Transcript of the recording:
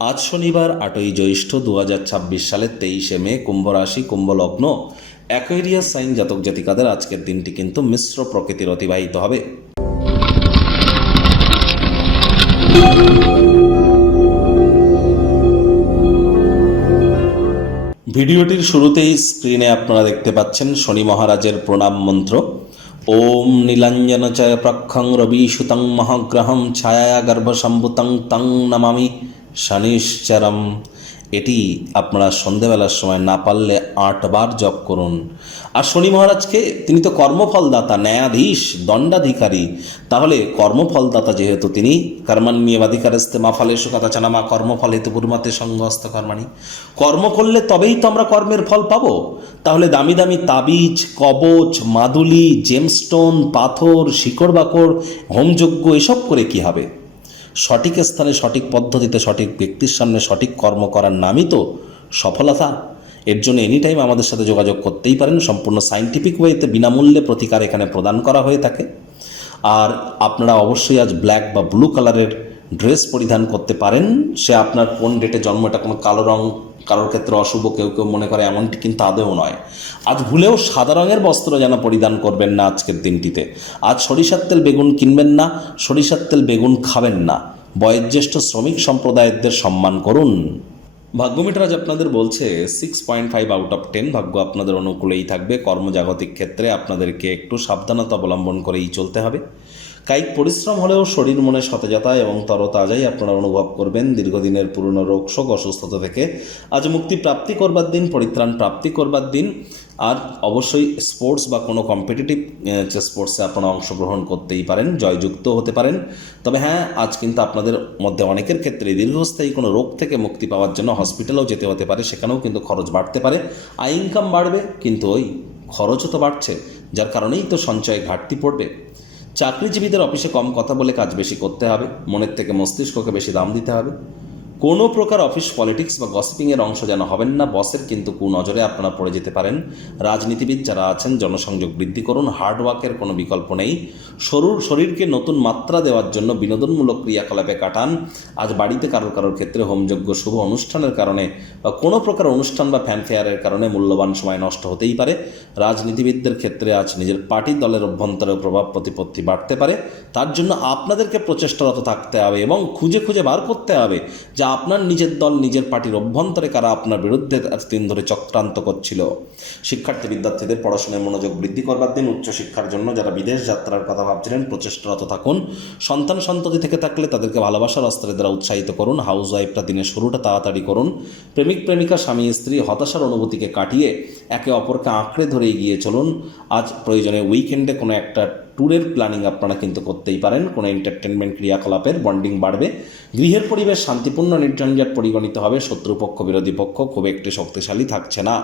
আজ শনিবার 8ই জ্যৈষ্ঠ 2026 সালের 23শে মে, কুম্ভ রাশি, কুম্ভ লগ্ন, অ্যাকোয়ারিয়াস সাইন জাতক জাতিকাদের আজকের দিনটি কিন্তু মিশ্র প্রকৃতির অতিবাহিত হবে। ভিডিওটির শুরুতেই স্ক্রিনে আপনারা দেখতে পাচ্ছেন শনি মহারাজের প্রণাম মন্ত্র। ওম নীলাঞ্জনচয় প্রক্ষং রবিসুতং মহাগ্রহম ছায়া গর্ভসম্ভুতং তং নমামি শনিশ্চরম। এটি আপনারা সন্ধেবেলার সময় না পারলে 8 বার জপ করুন। আর শনি মহারাজকে, তিনি তো কর্মফলদাতা, ন্যায়াধীশ, দণ্ডাধিকারী। তাহলে কর্মফলদাতা যেহেতু তিনি, কর্মাণ্যেবাধিকারস্তে মা ফলেষু কদাচন মা কর্মফল হেতু পূর্বতে সঙ্গস্ত কর্মাণি। কর্ম করলে তবেই তো আমরা কর্মের ফল পাবো। তাহলে দামি দামি তাবিজ, কবচ, মাদুলি, জেমস্টোন, পাথর, শিকড় বাকড়, হোমযজ্ঞ এসব করে কি হবে? সঠিক স্থানে, সঠিক পদ্ধতিতে, সঠিক ব্যক্তির সামনে সঠিক কর্ম করার নামই তো সফলতা। এর জন্য এনি টাইম আমাদের সাথে যোগাযোগ করতেই পারেন। সম্পূর্ণ সায়েন্টিফিক ওয়েতে বিনামূল্যে প্রতিকার এখানে প্রদান করা হয়ে থাকে। আর আপনারা অবশ্যই আজ ব্ল্যাক বা ব্লু কালারের ড্রেস পরিধান করতে পারেন। সে আপনার কোন ডেটে জন্ম, এটা কোনো কালো রং কারোর ক্ষেত্রে অশুভ কেউ কেউ মনে করে, এমনটি কিন্তু আদৌ নয়। আজ ভুলেও সাদা রঙের বস্ত্র যেন পরিধান করবেন না আজকের দিনটিতে। আজ সরিষার তেল বেগুন কিনবেন না, সরিষার তেল বেগুন খাবেন না। বয়োজ্যেষ্ঠ শ্রমিক সম্প্রদায়দের সম্মান করুন। ভাগ্যমিটার আজ আপনাদের বলছে 6.5 আউট অফ 10। ভাগ্য আপনাদের অনুকূলেই থাকবে। কর্মজাগতিক ক্ষেত্রে আপনাদেরকে একটু সাবধানতা অবলম্বন করেই চলতে হবে। কায়িক পরিশ্রম হলেও শরীর মনে সতেজতা এবং তরতাজাই আপনারা অনুভব করবেন। দীর্ঘদিনের পুরনো রোগ শোক অসুস্থতা থেকে আজ মুক্তি প্রাপ্তি করবার দিন, পরিত্রাণ প্রাপ্তি করবার দিন। আর অবশ্যই স্পোর্টস বা কোনো কম্পিটিটিভ স্পোর্টসে আপনারা অংশগ্রহণ করতেই পারেন, জয়যুক্ত হতে পারেন। তবে হ্যাঁ, আজ কিন্তু আপনাদের মধ্যে অনেকের ক্ষেত্রে দীর্ঘস্থায়ী কোনো রোগ থেকে মুক্তি পাওয়ার জন্য হসপিটালেও যেতে হতে পারে। সেখানেও কিন্তু খরচ বাড়তে পারে। আয় ইনকাম বাড়বে, কিন্তু ওই খরচও তো বাড়ছে, যার কারণেই তো সঞ্চয়ে ঘাটতি পড়বে। চাকরিজীবীদের অফিসে কম কথা বলে কাজ বেশি করতে হবে। মনের থেকে মস্তিষ্ককে বেশি দাম দিতে হবে। কোনো প্রকার অফিস পলিটিক্স বা গসিপিংয়ের অংশ যেন হবেন না। বসের কিন্তু কুনজরে আপনারা পড়ে যেতে পারেন। রাজনীতিবিদ যারা আছেন, জনসংযোগ বৃদ্ধি করুন। হার্ডওয়ার্কের কোনো বিকল্প নেই। শরীরকে নতুন মাত্রা দেওয়ার জন্য বিনোদনমূলক ক্রিয়াকলাপে কাটান। আজ বাড়িতে কারোর ক্ষেত্রে হোমযজ্ঞ, শুভ অনুষ্ঠানের কারণে বা কোনো প্রকার অনুষ্ঠান বা ফ্যানফেয়ারের কারণে মূল্যবান সময় নষ্ট হতেই পারে। রাজনীতিবিদদের ক্ষেত্রে আজ নিজের পার্টি দলের অভ্যন্তরেও প্রভাব প্রতিপত্তি বাড়তে পারে। তার জন্য আপনাদেরকে প্রচেষ্টারত থাকতে হবে এবং খুঁজে খুঁজে বার করতে হবে যে আপনার নিজের দল, নিজের পার্টির অভ্যন্তরে কারা আপনার বিরুদ্ধে এতদিন ধরে চক্রান্ত করছিল। শিক্ষার্থী বিদ্যার্থীদের পড়াশোনায় মনোযোগ বৃদ্ধি করবার দিন। উচ্চশিক্ষার জন্য যারা বিদেশ যাত্রার কথা ভাবছিলেন, প্রচেষ্টারত থাকুন। সন্তান সন্ততি থেকে থাকলে তাদেরকে ভালোবাসার অস্ত্রের দ্বারা উৎসাহিত করুন। হাউস ওয়াইফটা দিনের শুরুটা তাড়াতাড়ি করুন। প্রেমিক প্রেমিকা, স্বামী স্ত্রী হতাশার অনুভূতিকে কাটিয়ে একে অপরকে আঁকড়ে ধরে এগিয়ে চলুন। আজ প্রয়োজনে উইকেন্ডে কোনো একটা ট্যুরের প্ল্যানিং আপনারা কিন্তু করতেই পারেন। কোনো এন্টারটেনমেন্ট ক্রিয়াকলাপের বন্ডিং বাড়বে। গৃহের পরিবেশ শান্তিপূর্ণ, নির্ঝঞ্ঝাট পরিগণিত হবে। শত্রুপক্ষ, বিরোধী পক্ষ খুব একটি শক্তিশালী থাকছে না।